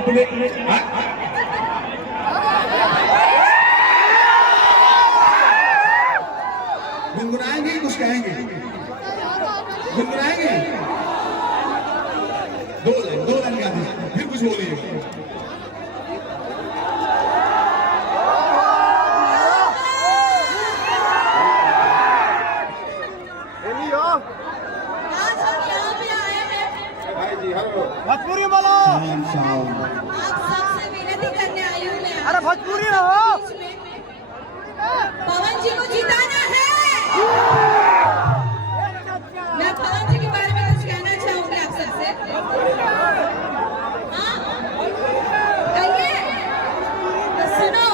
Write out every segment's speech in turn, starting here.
अपने गुनगुनाएंगे, कुछ कहेंगे, गुनगुनाएंगे। दो लाइन गा दी, फिर कुछ बोलिए। भोजपुरी बोलो। आप सबसे विनती करने आई हूँ मैं। अरे भोजपुरी हो। पवन जी को जिताना है। मैं पवन जी के बारे में कुछ कहना चाहूंगी आप सबसे। हाँ? कहिए। तो सुनो।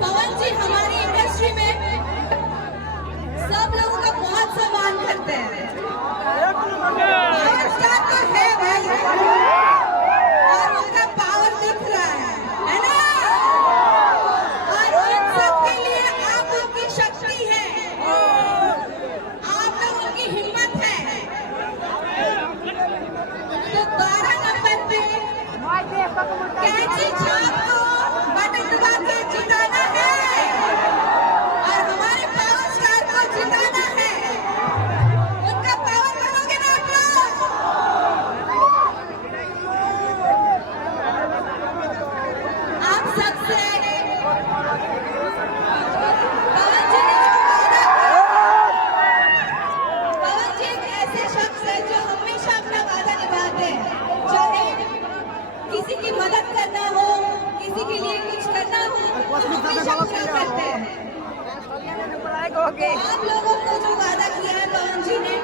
पवन जी हमारी इंडस्ट्री में सब लोगों का बहुत सम्मान करते हैं। पावर स्टार तो है भाई, और उनका पावर दिख रहा है ना? और उन सब के लिए आप लोग की शक्ति है, आप लोगों की हिम्मत है। तो 12 नंबर पे कैंची छाप को बटन दबा के जिताना है और हमारे पावर स्टार को जिताना है। उनका पावर बनोगे ना आप लोग? आप सबसे पवन जी ने जो वादा किया, पवन जी एक ऐसे शख्स है जो हमेशा अपना वादा निभाते हैं। चाहे किसी की मदद करना हो, किसी के लिए कुछ करना हो, हमेशा पूरा करते हैं। आप लोगों को जो वादा किया है पवन जी ने,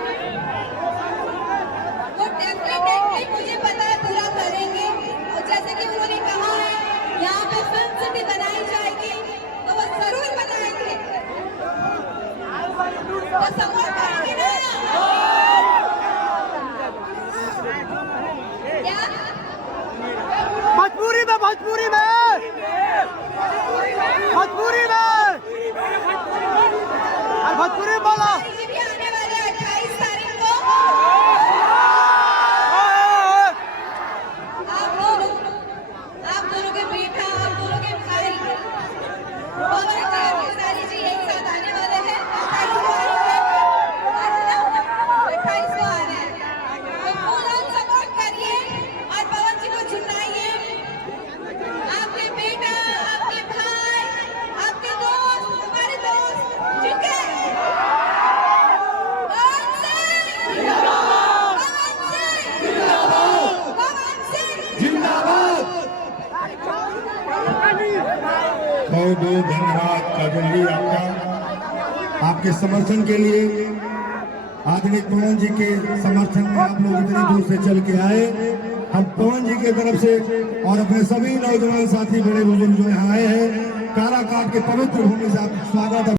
वो डेफिनेटली मुझे पता है पूरा करेंगे। और जैसे कि उन्होंने कहा है यहाँ पे फिल्म सिटी बनाई जाएगी, तो वो जरूर बनाएंगे। तो सपोर्ट करेंगे ना? क्या? भोजपुरी में भोजपुरी में भोजपुरी में अरे भोजपुरी बोलो। जी भी आने वाले हैं 28 तारीख को। आप दोनों के बेटा, आप दोनों के भाई पवन केसरी जी एक साथ आने वाले हैं। 28 को आ रहे हैं। तो फुल ऑन सपोर्ट करिए और पवन जी को जिताइए। आपके बेटा, आपके भाई, आपके दोस्त, हमारे दोस्त जिनके बहुत बहुत धन्यवाद काजल जी आपका, आपके समर्थन के लिए। आदरणीय पवन जी के समर्थन में आप लोग इतनी दूर से चल के आए। हम पवन जी की तरफ से और अपने सभी नौजवान साथी बड़े बुजुर्ग जो यहाँ आए हैं, काराकाट के पवित्र भूमि से आपका स्वागत है।